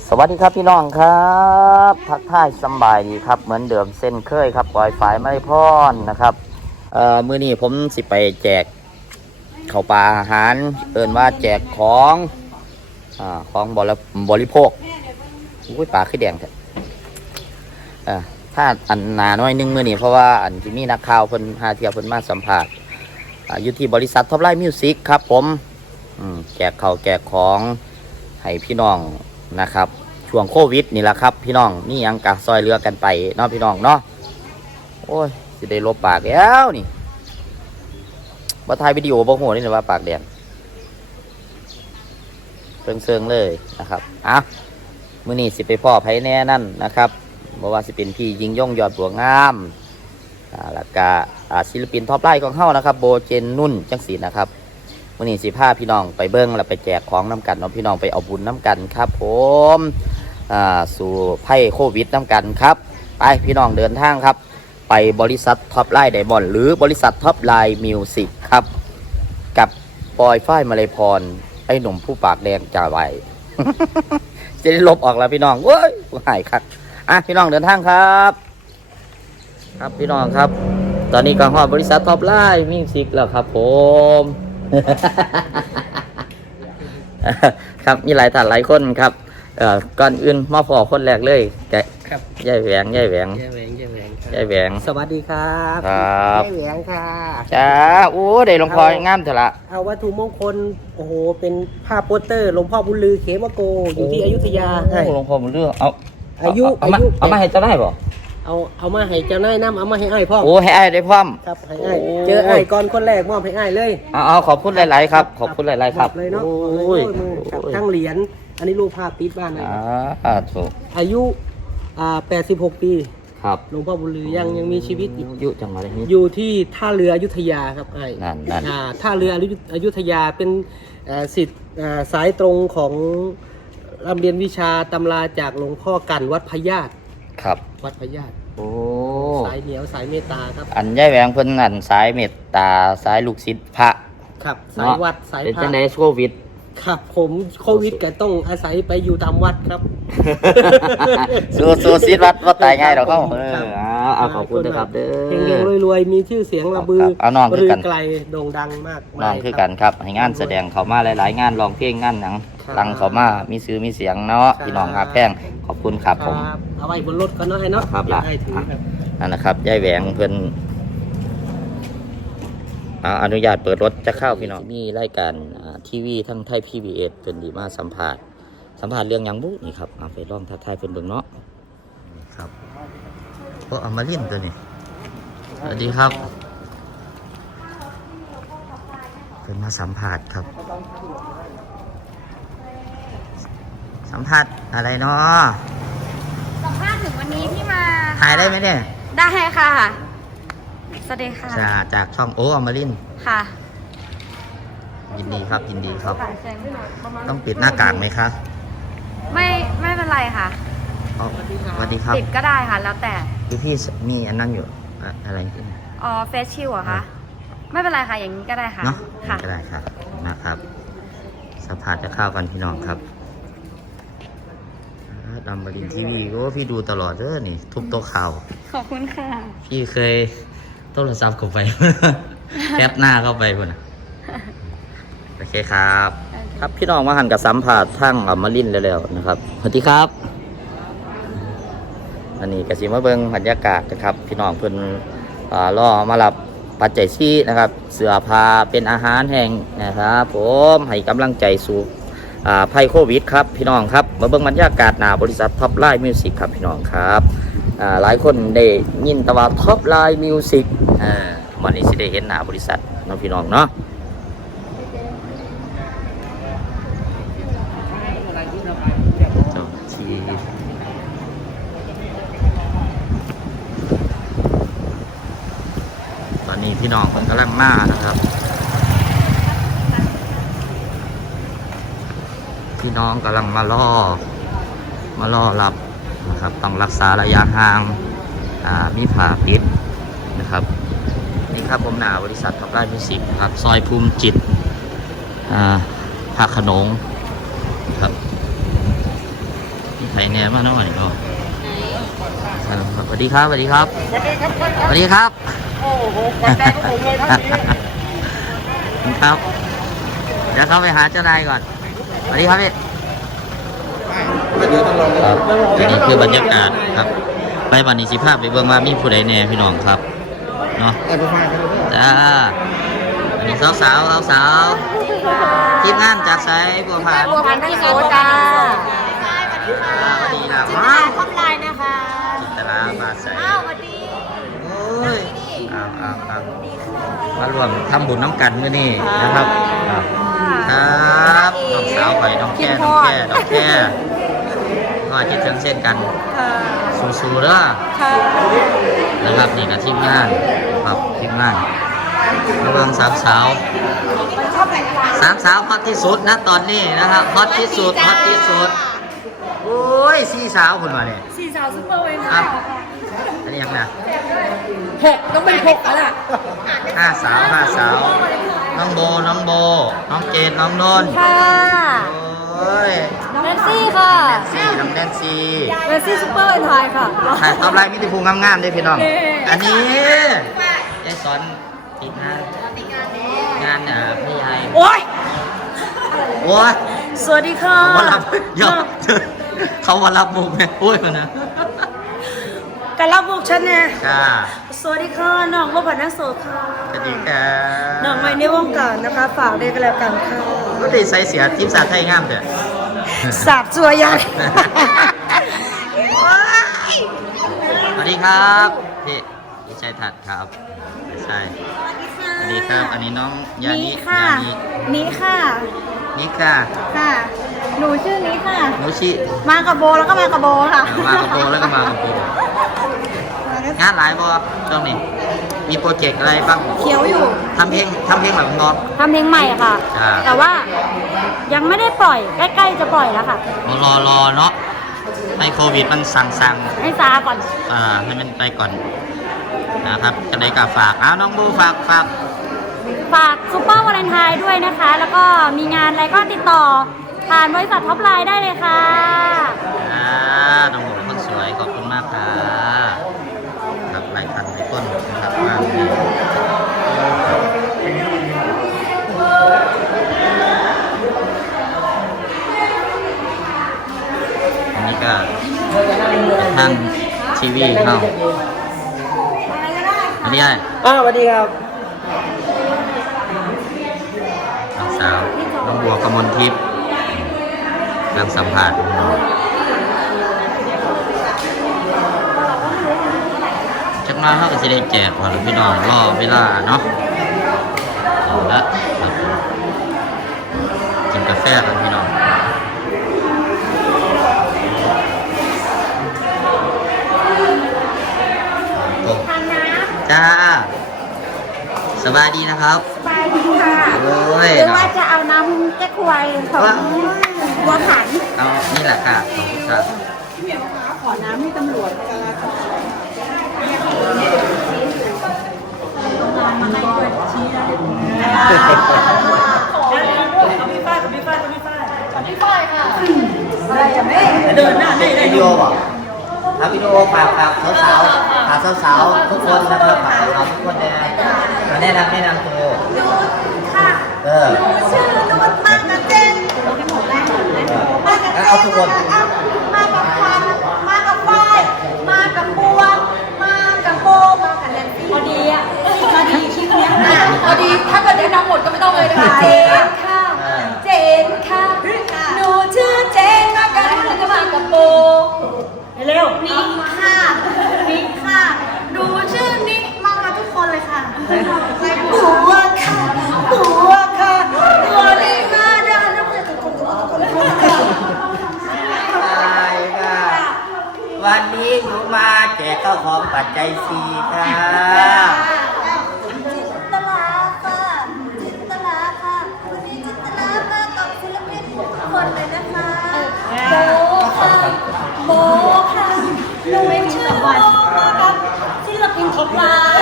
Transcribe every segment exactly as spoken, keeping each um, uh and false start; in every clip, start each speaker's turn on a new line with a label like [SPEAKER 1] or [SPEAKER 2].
[SPEAKER 1] สวัสดีครับพี่น้องครับทักทายสบายดีครับเหมือนเดิมเส้นเคยครับปล่อยฝายไม่พรนะครับเอ่อมื้อนี้ผมสิไปแจกข้าวปลาอาหารเอิ้นว่าแจกของอ่าของบริบริโภคอุ้ยปลาขึ้นแดงแท้เอ่อถ้าอันหนาน้อยนึงมื้อนี้เพราะว่าอันที่มีนักข่าวเพิ่นหาเที่ยวเพิ่นมาสัมภาษณ์อ่าอยู่ที่บริษัทท็อปไลน์มิวสิกครับผมอืมแจกข้าวแจกของให้พี่น้องนะครับช่วงโควิดนี่แหละครับพี่น้องนี่ยังกะซอยเรือกันไปเนาะพี่น้องเนาะโอ้ยสิได้ลบปากแล้วนี่บ่ถ่ายวิดีโอบ่โหนี่เลยว่าปากแดงเซิงเซิงเลยนะครับอ่ะมื้อนี้สิไปพ่อไผแน่นั่นนะครับบ่ว่าสิเป็นพี่ยิงย่งยอดบัวงามอ่าแล้วก็อ่าศิลปินท็อปไลน์ของเฮานะครับโบเจนนุ่นจังสีนะครับมื้อนี้สิพาพี่น้องไปเบิ่งแล้วไปแจกของน้ำกันเนาะพี่น้องไปเอาบุญน้ำกันครับผมอ่าสู่ไพ่โควิดน้ำกันครับไปพี่น้องเดินทางครับไปบริษัทท็อปไลน์ไดมอนด์หรือบริษัทท็อปไลน์มิวสิกครับกับปอยฝ้ายมาลัยพรไอ้หนุ่มผู้ปากแดงจ่าไว้ จะได้ลบออกแล้วพี่น้องเว้ยหายครับอ่ะพี่น้องเดินทางครับครับพี่น้องครับตอนนี้ก็ฮอดบริษัทท็อปไลน์มิวสิกแล้วครับผม ครับมีหลายท่านหลายคนครับเอ่อก่อนอื่นมาพอคนแรกเลยแกครับยายแหวงยายแหวงยายแหวงยายแหวงยายแหวง
[SPEAKER 2] สวัสดีครับ
[SPEAKER 1] ครับ
[SPEAKER 2] ยายแหวงค่ะ
[SPEAKER 1] จ้าโอ้ได้หลวงพ่องามเถอะละ
[SPEAKER 2] เอาวัตถุมงคลโอ้โหเป็นภาพโปสเตอร์หลวงพ่อบุญลือเขมโกอยู่ที่อยุธยา
[SPEAKER 1] โอ้หลวงพ่อบุญลือเอา
[SPEAKER 2] อายุ
[SPEAKER 1] เอามาเอามาให้เจ้าได้บ่
[SPEAKER 2] เอาเอามาให้เจ้านายน้ำเอามาให้อ้ายพ่อ
[SPEAKER 1] โอ้ให้อ้ายได้พร้อม
[SPEAKER 2] ครับให้อ้ายเจออ้ายก่อนคนแรกมอบให้อ้ายเลย
[SPEAKER 1] เอาเอาขอบคุณหลายๆครับขอบคุณหลายๆครับ
[SPEAKER 2] เลยเนาะโอ้ยทั้งเหรียญอันนี้รูปภาพติดบ้านเลย
[SPEAKER 1] อ่าถูก
[SPEAKER 2] อายุอ่าแปดสิบหกปี
[SPEAKER 1] ครับ
[SPEAKER 2] หลวงพ่อบุญลือยังยังมีชีวิตอยู่
[SPEAKER 1] อยู่จังหวัดนี้
[SPEAKER 2] อยู่ที่ท่าเรืออยุธยาครับไอ้
[SPEAKER 1] นั่นนั่น
[SPEAKER 2] อ่าท่าเรืออยุธยาเป็นศิษย์สายตรงของรำเรียนวิชาตำราจากหลวงพ่อกันวัดพญาต
[SPEAKER 1] ครับ
[SPEAKER 2] วัดพญาต
[SPEAKER 1] โอ้
[SPEAKER 2] สายเหนียวสายเมตตาครับ
[SPEAKER 1] อันย่ายแหวงเพิ่นอันสายเมตตาสายลูกศิษย์พระ
[SPEAKER 2] ครับสายวัดสายพระเป็น
[SPEAKER 1] จังได๋โควิด
[SPEAKER 2] ครับผมโควิดก็ต้องอาศัยไปอยู่ตามวัดครับ
[SPEAKER 1] สู้สู้ศิษย์วัดว่าตายง่ายดอกเฮาเออเอาขอบคุณนะครับเด้อ
[SPEAKER 2] เฮงๆรวยๆมีชื่อเสียงระบือ
[SPEAKER 1] เอาน้องคือกัน
[SPEAKER 2] ไกลโด่งดังมาก
[SPEAKER 1] น้องคือกันครับให้งานแสดงเขามาหลายๆงานร้องเพลงงานหนังตังเขามามีซื้อมีเสียงเนาะพี่น้องครับแพงขอบคุณครับผม
[SPEAKER 2] เอาไว้บนรถก็เนาะให้เนาะ
[SPEAKER 1] ครับล่ะนั่นนะครับยายแหวงเพิ่นอนุญาตเปิดรถจะเข้าพี่น้องมีรายการทีวีทั้งไทย พี บี เอส เป็นดีมาสัมภาษณ์สัมภาษณ์เรื่องยังบุนี่ครับเอาไปลองทักทายเพิ่นเบิ่งเนาะครับก็เอามาเล่นตัวนี้สวัสดีครับเพิ่นมาสัมภาษณ์ครับสัมภาษณ์อะไรเนาะ
[SPEAKER 3] สัมภาษณ์ถึงวันนี้ที่มา
[SPEAKER 1] ถ่ายได้ไหมเนี่ย
[SPEAKER 3] ได้ค่ะสวัสดีค่ะ
[SPEAKER 1] จากจากช่องโอ้อมริน
[SPEAKER 3] ค่ะ
[SPEAKER 1] ยินดีครับยินดีครับต้องปิดหน้ากากไหมคะ
[SPEAKER 3] ไม่ไม่เป็นไรค่ะ
[SPEAKER 1] สวัสดีครับ
[SPEAKER 3] ติดก็ได้ค่ะแล้วแต่
[SPEAKER 1] พี่พี่มีอันนั้นอยู่อะไรขึ้น
[SPEAKER 3] อ๋อเฟซชิลเหรอคะไม่เป็นไรค่ะอย่างนี้ก็ได้ค่ะ
[SPEAKER 1] เนาะ
[SPEAKER 3] ค่ะ
[SPEAKER 1] ก็ได้ครับนะครับสัมผัสจะเข้ากันพี่น้องครับดำบรินทีวีโอ้พี่ดูตลอดเด้อนี่ทุบโต๊ะข่าว
[SPEAKER 3] ขอบคุณค่ะ
[SPEAKER 1] พี่เคยโทรศัพท์เข้าไปแคปหน้าเข้าไปพุ่นโอเคครับครับพี่น้องมาหันกับสัมผัสทั้งอมรินทร์แล้วนะครับสวัสดีครับอันนี้กสิมาเบิงบรรยากาศนะครับพี่น้องเพิ่นล่อมารับปัจจัยชี้นะครับเสื้อผ้าเป็นอาหารแห้งนะครับผมให้กำลังใจสู่ภัยโควิดครับพี่น้องครับมาเบิ่งบรรยากาศหน้าบริษัทท็อปไลน์มิวสิกครับพี่น้องครับหลายคนได้ยินแต่ว่าท็อปไลน์มิวสิกวันนี้สิได้เห็นหน้าบริษัทน้องพี่น้องเนาะตอนนี้พี่น้องเพิ่นกำลังมานะครับพี่น้องกำลังมาล่อมาล่อรับนะครับต้องรักษาระยะห่างมีผ่าปิดนะครับนี่ครับผมหน้าบริษัทท็อปไลน์มิวสิกครับซอยภูมิจิตภาคขนงครับนี่แหน่มาหน่อยก็สวัสดีครับสวัสดีครับสวัสดีครับ
[SPEAKER 2] โอ้โหปัจจัยของผมเลยท่านนี้
[SPEAKER 1] ครับเดี๋ยวเข้าไปหาเจ้านายก่อนสวัสดีครับพี่ครับอันนี้คือบรรยากาศครับไปวันนี้สิภาพไปเบิ่งว่ามีผู้ใดแหน่พี่น้องครับเนาะจ้าอันนี้สาวสาวสาวสาวๆทีมงานจากไซบัวผา
[SPEAKER 3] บัวพันธุ์ที่โซจ้า
[SPEAKER 1] สวัสดีครับ
[SPEAKER 3] จินตลาท็อปไลน์นะคะ
[SPEAKER 1] จินตลาบาดใส
[SPEAKER 3] อ้าวสวัสดี
[SPEAKER 1] โอ้ยอ้าวอ้าวอ้าวมารวมทำบุญน้ำกันมื้อนี้นะครับครับครับน้องสาวไปน้องแก่น้องแก่น้องแก่ก็คิดถึงเส้นกันสู้ๆเด้อนะครับนี่นะทีมงานครับทีมงานระเบิงสามสาวสามสาวฮอตที่สุดนะตอนนี้นะครับฮอตที่สุดฮอตที่สุดโอ้ยสี่สาวคนมาเนี่ย
[SPEAKER 3] สี่สาวซุปเปอร์เวน
[SPEAKER 1] ครับอันนี้ยังไง
[SPEAKER 3] หกต้องเป็นหกแล้วล่ะ
[SPEAKER 1] ห้าสาวห้าสาวน้องโบน้องโบน้องเจนน้องนนท์
[SPEAKER 3] ค่ะ
[SPEAKER 1] โอ้ย
[SPEAKER 3] แนนซี่ค่ะ
[SPEAKER 1] แนนซี่น้องแนนซี่
[SPEAKER 3] แนนซี่ซุปเปอร์ไทยค่ะ
[SPEAKER 1] ถ่ายท็อปไลน์มิติภูมิงามๆด้วยพี่น้อง
[SPEAKER 3] เย้
[SPEAKER 1] อันนี้ยายสอนติดงานงานอ่าพี่ไอ
[SPEAKER 3] โอ้ย
[SPEAKER 1] โอ้ย
[SPEAKER 3] สวัสดีค่ะ
[SPEAKER 1] เขาว่ารับเดี๋ยวเขาว่ารับมุกไหมโอ้ยมันนะ
[SPEAKER 3] การรับบุกฉันเนี่ย
[SPEAKER 1] ค่ะ
[SPEAKER 3] สวัสดีค่ะน้องบัวพันธุ์นักโสดค่ะ
[SPEAKER 1] สวัสดีค่ะ
[SPEAKER 3] น้องใหม่ในวงการนะคะ ฝากด้วยกันแล้วกันค่ะ
[SPEAKER 1] ก็ได้ใส่เสียทีมสาไทยงามเถอะ
[SPEAKER 3] สาบจัวยัน
[SPEAKER 1] สวัสดีครับพี่พี่ชัยถัดครับใช่สวัสดีครับอันนี้น้องยานิ
[SPEAKER 3] นี่ค่ะ
[SPEAKER 1] ยานิ
[SPEAKER 3] นี่ค่ะ
[SPEAKER 1] นิค่ะ
[SPEAKER 3] ค่ะ หนูชื่อนี้ค่ะ
[SPEAKER 1] นุชิ
[SPEAKER 3] มากับโบแล้วก็มากับโบค่ะ
[SPEAKER 1] มากับโปแล้วก็มากับโปงานหลายบ่ช่วงนี้มีโปรเจกต์อะไรบ้าง
[SPEAKER 3] เขียวอยู่
[SPEAKER 1] ทำเพลงทำเพลงแบบน้อง
[SPEAKER 3] ทำเพลงใหม่ค่ะ
[SPEAKER 1] อ่า
[SPEAKER 3] แต่ว่ายังไม่ได้ปล่อย ใกล้ๆจะปล่อยแล้วค่ะ
[SPEAKER 1] รอรอเนาะให้โควิดมันสั่งสั่ง
[SPEAKER 3] ให้ซาก่อน
[SPEAKER 1] อ่าให้มันไปก่อนนะครับจะได้กับฝากอ้าวน้องบูฝากฝาก
[SPEAKER 3] ฝากซูเปอร์วาเลนไทน์ด้วยนะคะ แล้วก็มีงานอะไรก็ติดต่อ ผ่านบริษัทท็อปไลน์ได้เลยค่ะ
[SPEAKER 1] อ่าน้องบูคนสวยขอบคุณมากค่ะครับหลายท่านหลายคนนะครับมากอันนี้ก็เป็นทางทีวีเข้าอันนี้อะไร
[SPEAKER 2] อ้าวสวัสดีครับ
[SPEAKER 1] น้องสาวน้องบัวกมลทิพย์นางสัมภาษณ์จักหน้าเขาก็จะได้แจกว่าพี่น้องรอเวลาเนาะเอาละครับกินกาแฟกันพี่น้องโอ้จ้าสบายดีนะครับ
[SPEAKER 3] ไปค่ะ
[SPEAKER 1] โอ้ย
[SPEAKER 3] หรือว่าจะเอาน้ำแก้ควยของบัวผัน
[SPEAKER 1] เอานี่แหละค่ะขอบคุณครับ
[SPEAKER 3] ขอน้ำให้ตำรวจมาให้ด้วยชี้ได้เอาพี่ฝ้ายกับพี่ฝ้ายกับพี่ฝ้ายกับพี่ฝ้ายค่ะอะไรอ่ะแม่เดินหน้าได้ได้
[SPEAKER 1] วิดีโอป่ะทำวิดีโอฝากฝากสาวๆฝากสาวๆทุกคนนะครับฝากสาวๆทุกคนแนะมาแนะนำแนะนำตัว
[SPEAKER 3] ค่ะ
[SPEAKER 1] เออ
[SPEAKER 3] ชื่อนุชมากกับเจนมากับเจน
[SPEAKER 1] เอาทุกคน
[SPEAKER 3] มากับควันมากับฝ้ายมากับบัวมากับโบมากับแนนซี่พอดีอ่ะพอดีคิดเนี้ยพอดีถ้าเกิดแนะนำหมดก็ไม่ต้องเลยนะคะเจนค่ะเจนค่ะหนูชื่อเจนมากับแล้วก็มากับโบเร็วนิกค่ะนิกค่ะดูชื่อนิกมากับทุกคนเลยค่ะบัวค่ะบัวค่ะบัวลีมาดาน้ำเลยทุกคนทุกคนทุกคน
[SPEAKER 1] ใช่ค่ะ วันนี้หนูมาแจกข้าวของปัจจัยสี่ค่ะ
[SPEAKER 4] จินตลาค่ะ จินตลาค่ะ วันนี้จินตลามากับศิลปินทุกคนเลยนะคะโบค่ะโบค่ะหนูชื่อโบกับศิลปินท็อปไลน์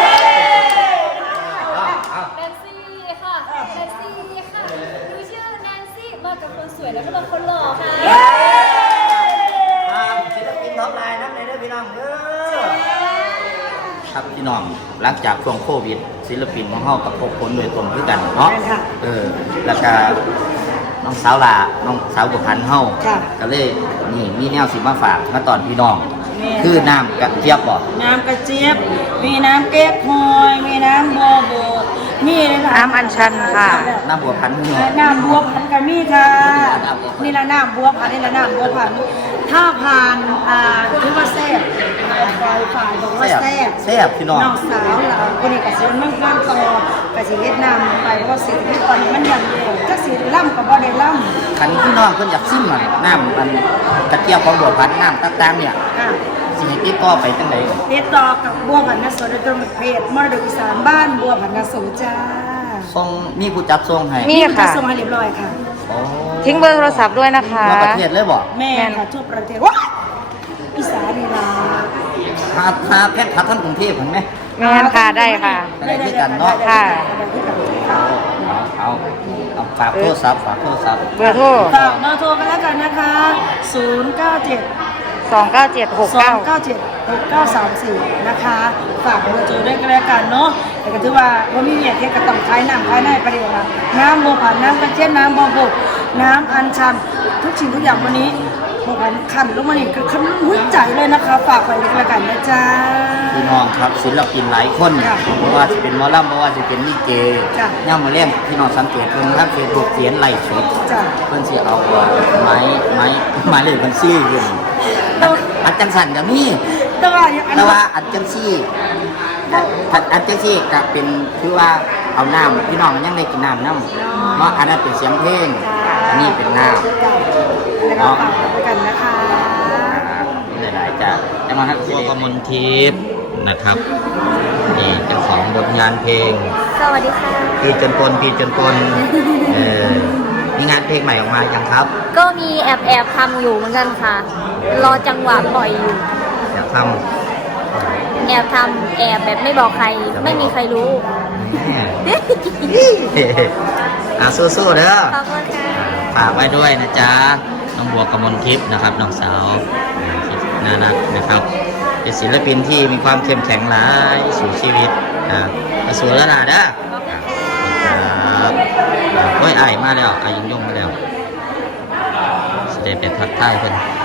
[SPEAKER 3] แนนซี่ค่ะแนนซี่ค่ะหนูชื่อแนนซี่มากับคนสวยแล้วก็มาคนหล่อค่ะ
[SPEAKER 1] พี่น้องหลังจากช่วงโควิดศิลปินของเฮากับพบคนโดยตรงคือกันเนาะเออแล้วก็น้องสาวลาน้องสาวบุพันธ์เฮาก็เลยนี่มีแนวสิมาฝากมาตอนพี่น้องคือน้ำกระเจี๊ยบบ่
[SPEAKER 3] น้ำกระเจี๊ยบมีน้ำเก๊กฮอยมีน้ำบัวโบกมีเลยค่ะ
[SPEAKER 5] น้ำอัญชันค่ะ
[SPEAKER 1] น้ำบัวพันธ์เนาะ
[SPEAKER 3] น้ำบัวพันกันมีค่ะนี่ละน้ำบัวพันนี่ละน้ำบัวพันถ้าผ่านอ่าถือว่าแซ่บฝ่ายฝ่ายบอกว่าแซ่บ
[SPEAKER 1] แซ่บพี่น้อง
[SPEAKER 3] น้องสาวเราคนนี้ก็สิมันมันต่อกะสิเฮ็ดน้ำไปเพราะสิที่ตอนนี้มันยังเดียวจักสิล่ำก็บ่ได้ล่ำ
[SPEAKER 1] คันพี่น้องเพิ่นอยากซิมอะน้ำมันกระเจี๊ยบของบัวพันธ์น้ำต่างๆเนี่ย
[SPEAKER 3] ค่ะ
[SPEAKER 1] สิให้ติดต่อไปจังได๋
[SPEAKER 3] ติดต่อกับบัวพันนโสโดยตรงเพจมรดกอีสานบ้านบัวพันนโสจ้า
[SPEAKER 1] ส่งมีผู้จัดส่งให้
[SPEAKER 5] มี
[SPEAKER 3] จะส่งให้เรียบร้อยค่ะ
[SPEAKER 1] โอ้
[SPEAKER 5] ทิ้งเบอร์โทรศัพท์ด้วยนะคะ
[SPEAKER 1] ทั่วประเทศเลยบ่
[SPEAKER 3] แม่ค่ะทั่วประเทศว้าอีสานนี่ล่ะ
[SPEAKER 1] หาหาแพทย์พัดทั้งกรุงเทพเห็นไหม
[SPEAKER 5] แม่นค่ะได้ค่ะ
[SPEAKER 1] ได้ด้วยกันเนาะ
[SPEAKER 5] ค่ะ
[SPEAKER 1] เอาเอาเอาฝากโทรศัพท์ฝากโทรศัพท์
[SPEAKER 5] เบอร์โทร
[SPEAKER 3] ฝากเบอร์โทรกันแล้วกันนะคะศูนย์เก้าเจ็ด
[SPEAKER 5] สองเก้าเจ็ดหก
[SPEAKER 3] สอ
[SPEAKER 5] เก้าง
[SPEAKER 3] เก้าเจ็ดหกเก้าสามสี่นะคะ ฝากเบอร์โทรด้วยกันแล้วกันเนาะแต่ก็ถือว่าว่ามีเนี่ยเทียกับต้องคล้ายน้ำคล้ายในประเดี๋ยวนะน้ำโมผ่านน้ำกระเจี๊ยบน้ำบอบุกน้ำอัญชันทุกสิ่งทุกอย่างวันนี้โมผ่านขันลงมานี่คือขันหัวใจเลยนะคะ ฝากไว้ด้วยกันแล้วกันนะจ๊ะ
[SPEAKER 1] พี่น้องครับศิลปินหลายคน
[SPEAKER 3] ค่ะ
[SPEAKER 1] เพราะว่าจะเป็นหมอลำเพราะว่าจะเป็นลิเก
[SPEAKER 3] จ้ะ
[SPEAKER 1] ย่ามาเล่นพี่น้องสังเกตเพิ่นทั้งเฟซบุ๊กเขียนไล่สด
[SPEAKER 3] จ้ะ
[SPEAKER 1] เพิ่นสิเอาไม้ไม้ไม้เลขบัญชีอยู่อันจังสันก็มี
[SPEAKER 3] แต่ว่าอย่างอัน
[SPEAKER 1] แต่
[SPEAKER 3] นี้
[SPEAKER 1] ว่าอันจังซี่อันอันจังซี่ก็เป็นคือว่าเอาน้ำพี่น้องยังได้กินน้ำน้ำเนาะอันนั้นเป็นเสียงเพลงอันนี้เป็นน้ำ
[SPEAKER 3] แล้วก็ฝากไว้กันนะคะ
[SPEAKER 1] หลายๆจ้ะจะมาครับบัวกมลทิพย์นะครับนี่เจ้าของบทงานเพลง
[SPEAKER 4] สวัสดีค่ะ
[SPEAKER 1] ปีจนปนปีจนปนเออมีงานเพลงใหม่ออกมายังครับ
[SPEAKER 4] ก็มีแอบแอบทำอยู่เหมือนกันค่ะ รอจังหวะปล่อยอยู่
[SPEAKER 1] อยากท
[SPEAKER 4] แอบทำแอบแบบไม่บอกใคร ไม่มีใครรู้
[SPEAKER 1] ำแม่อ่ะสู้ๆเด้อ
[SPEAKER 4] ขอบคุณค่ะ
[SPEAKER 1] ฝากไว้ด้วยนะจ๊ะน้องบัวกมลทิพย์นะครับน้องสาวน่ารักนะครับเป็นศิลปินที่มีความเข้มแข็งหลายสู่ชีวิตอ่ะมาสู่แล้วนะเด้อครับโอ้ยไอ้ายมาแล้วไอ้ายยิงยงมาแล้วแสดงเป็นทักทายเพิ่น